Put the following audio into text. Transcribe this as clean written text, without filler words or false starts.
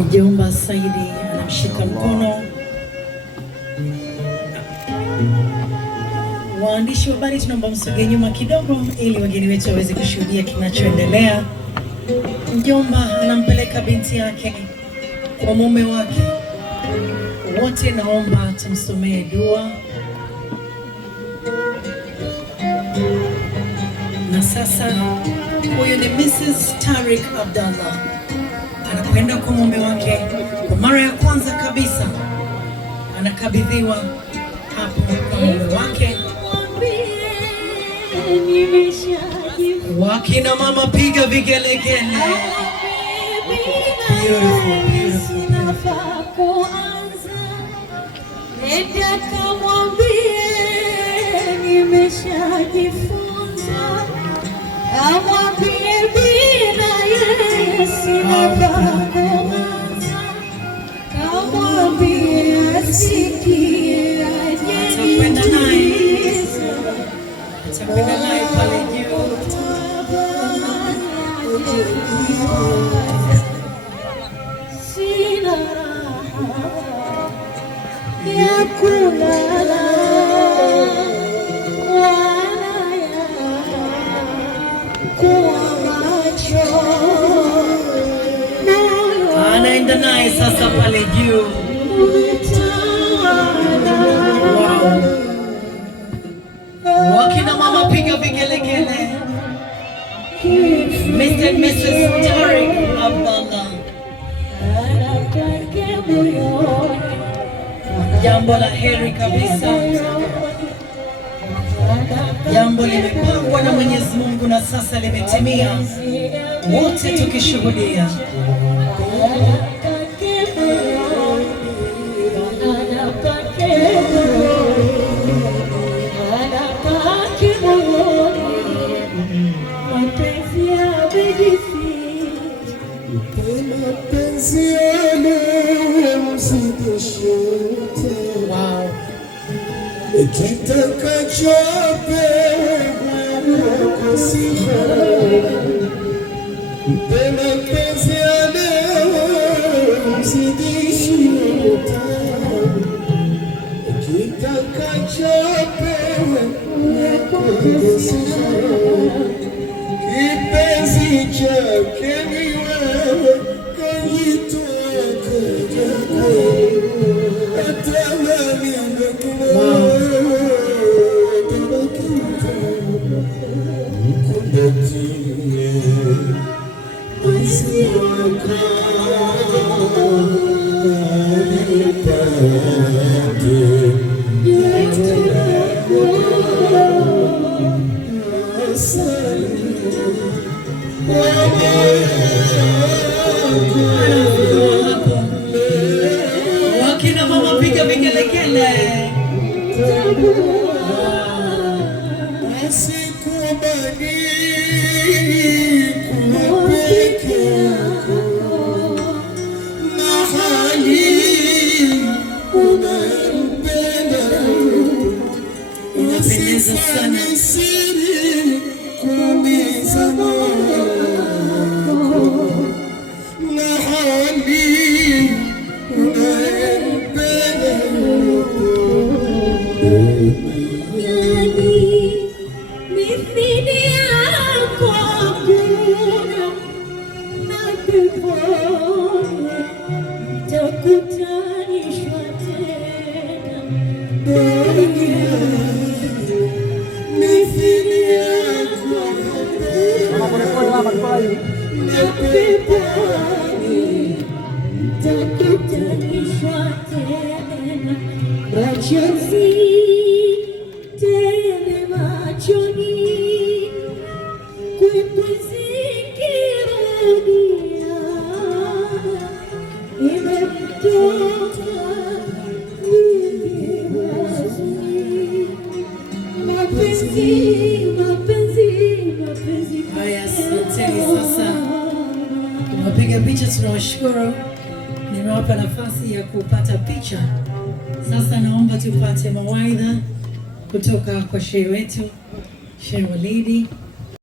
Mjomba Saidi anamshika mkono. Waandishi wa habari tunaomba msogee nyuma kidogo ili wageni wetu waweze kushuhudia kinachoendelea. Mjomba anampeleka binti yake kwa mume wake. Wote naomba tumsomee dua. Na sasa huyu ni Mrs. Tariq Abdallah. Anakwenda kwa mume wake kwa mara ya kwanza kabisa. Anakabidhiwa hapo kwa mume wake. Wakina mama piga vigelegele. Atakwenda naye pale juu. Sina raha ya kulala wala ya kuwa macho. Anaenda naye sasa pale juu. Wakina mama piga vigelegele. Mr. and Mrs. Tariq Abdallah. Jambo la heri kabisa. Jambo limepangwa na Mwenyezi Mungu na sasa limetimia. Wote tukishuhudia. Wakina mama piga vigelegele. Unapendeza sana. Wapiga picha tunawashukuru, nimewapa nafasi ya kupata picha. Sasa naomba tupate mawaidha kutoka kwa shehe wetu, Shehe Walidi.